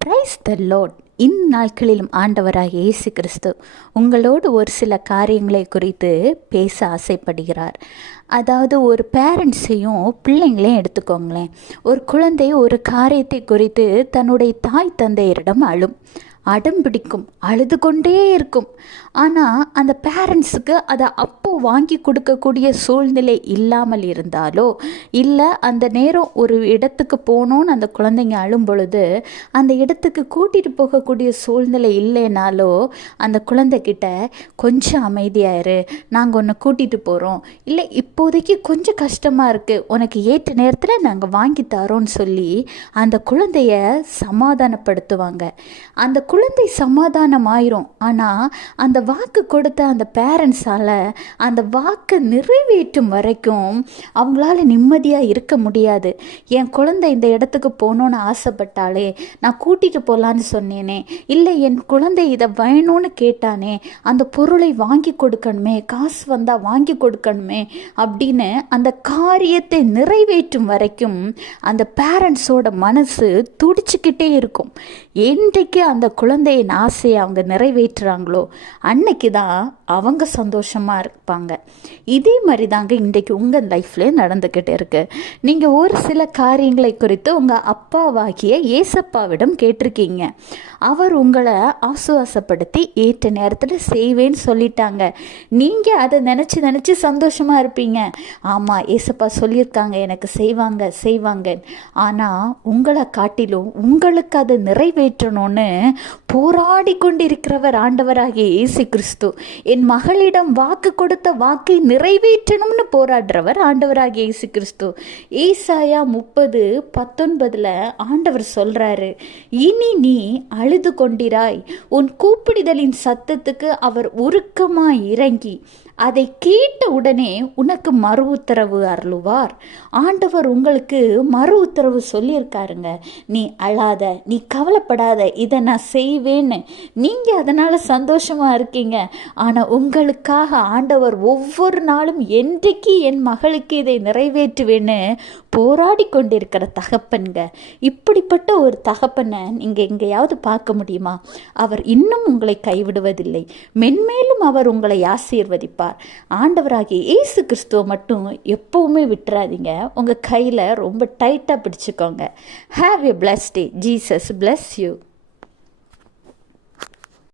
Praise the Lord. இந்நாட்களிலும் ஆண்டவராகிய இயேசு கிறிஸ்து உங்களோடு ஒரு சில காரியங்களை குறித்து பேச ஆசைப்படுகிறார். அதாவது ஒரு பேரண்ட்ஸையும் பிள்ளைங்களையும் எடுத்துக்கோங்களேன். ஒரு குழந்தை ஒரு காரியத்தை குறித்து தன்னுடைய தாய் தந்தையரிடம் அடம் பிடிக்கும், அழுது கொண்டே இருக்கும். ஆனால் அந்த பேரண்ட்ஸுக்கு அதை அப்போ வாங்கி கொடுக்கக்கூடிய சூழ்நிலை இல்லாமல் இருந்தாலோ, இல்லை அந்த நேரம் ஒரு இடத்துக்கு போகணுன்னு அந்த குழந்தைங்க அழும் பொழுது அந்த இடத்துக்கு கூட்டிகிட்டு போகக்கூடிய சூழ்நிலை இல்லைனாலோ, அந்த குழந்தைகிட்ட கொஞ்சம் அமைதியாயிரு, நாங்கள் உன்னை கூட்டிகிட்டு போகிறோம், இல்லை இப்போதைக்கு கொஞ்சம் கஷ்டமாக இருக்குது, உனக்கு ஏற்ற நேரத்தில் நாங்கள் வாங்கி தரோன்னு சொல்லி அந்த குழந்தைய சமாதானப்படுத்துவாங்க. அந்த குழந்தை சமாதானம் ஆயிரும். ஆனால் அந்த வாக்கு கொடுத்த அந்த பேரண்ட்ஸால் அந்த வாக்கு நிறைவேற்றும் வரைக்கும் அவங்களால நிம்மதியாக இருக்க முடியாது. என் குழந்தை இந்த இடத்துக்கு போகணுன்னு ஆசைப்பட்டாலே, நான் கூட்டிகிட்டு போகலான்னு சொன்னேனே, இல்லை என் குழந்தை இதை வேணும்னு கேட்டானே, அந்த பொருளை வாங்கி கொடுக்கணுமே, காசு வந்தால் வாங்கி கொடுக்கணுமே அப்படின்னு அந்த காரியத்தை நிறைவேற்றும் வரைக்கும் அந்த பேரண்ட்ஸோட மனசு துடிச்சுக்கிட்டே இருக்கும். என்றைக்கு அந்த குழந்தையின் ஆசையை அவங்க நிறைவேற்றுறாங்களோ அன்னைக்கு தான் அவங்க சந்தோஷமாக இருப்பாங்க. இதே மாதிரி தாங்க இன்றைக்கு உங்கள் லைஃப்லேயே நடந்துக்கிட்டு இருக்கு. நீங்கள் ஒரு சில காரியங்களை குறித்து உங்கள் அப்பாவாகிய ஏசப்பாவிடம் கேட்டிருக்கீங்க. அவர் உங்களை ஆசுவாசப்படுத்தி ஏற்ற நேரத்தில் செய்வேன்னு சொல்லிட்டாங்க. நீங்கள் அதை நினச்சி சந்தோஷமாக இருப்பீங்க. ஆமாம், ஏசப்பா சொல்லியிருக்காங்க எனக்கு செய்வாங்க. ஆனால் உங்களை காட்டிலும் உங்களுக்கு அதை நிறைவேற்றணும்னு போராடி கொண்டிருக்கிறவர் ஆண்டவராகிய இயேசு கிறிஸ்து. என் மகளிடம் வாக்கு கொடுத்த வாக்கை நிறைவேற்றணும்னு போராடுறவர் ஆண்டவராகிய இயேசு கிறிஸ்து. ஏசாயா 30:19 ஆண்டவர் சொல்றாரு, இனி நீ அழுது கொண்டிராய், உன் கூப்பிடுதலின் சத்தத்துக்கு அவர் உருக்கமாய் இறங்கி அதை கேட்ட உடனே உனக்கு மறு உத்தரவு அருளுவார். ஆண்டவர் உங்களுக்கு மறு உத்தரவு சொல்லியிருக்காருங்க. நீ அழாத, நீ கவலைப்படாத, இதை நான் செய்வேன்னு நீங்கள் அதனால் சந்தோஷமாக இருக்கீங்க. ஆனால் உங்களுக்காக ஆண்டவர் ஒவ்வொரு நாளும் என்றைக்கு என் மகளுக்கு இதை நிறைவேற்றுவேன்னு போராடி கொண்டிருக்கிற தகப்பன்க. இப்படிப்பட்ட ஒரு தகப்பனை நீங்கள் எங்கேயாவது பார்க்க முடியுமா? அவர் இன்னும் உங்களை கைவிடுவதில்லை. மென்மேலும் அவர் உங்களை ஆசீர்வதிப்பார். ஆண்டவராகிய இயேசு கிறிஸ்துவை மட்டும் எப்பவுமே விட்டுறாதீங்க. உங்கள் கையில் ரொம்ப டைட்டாக பிடிச்சுக்கோங்க. Have a blessed day. Jesus bless you.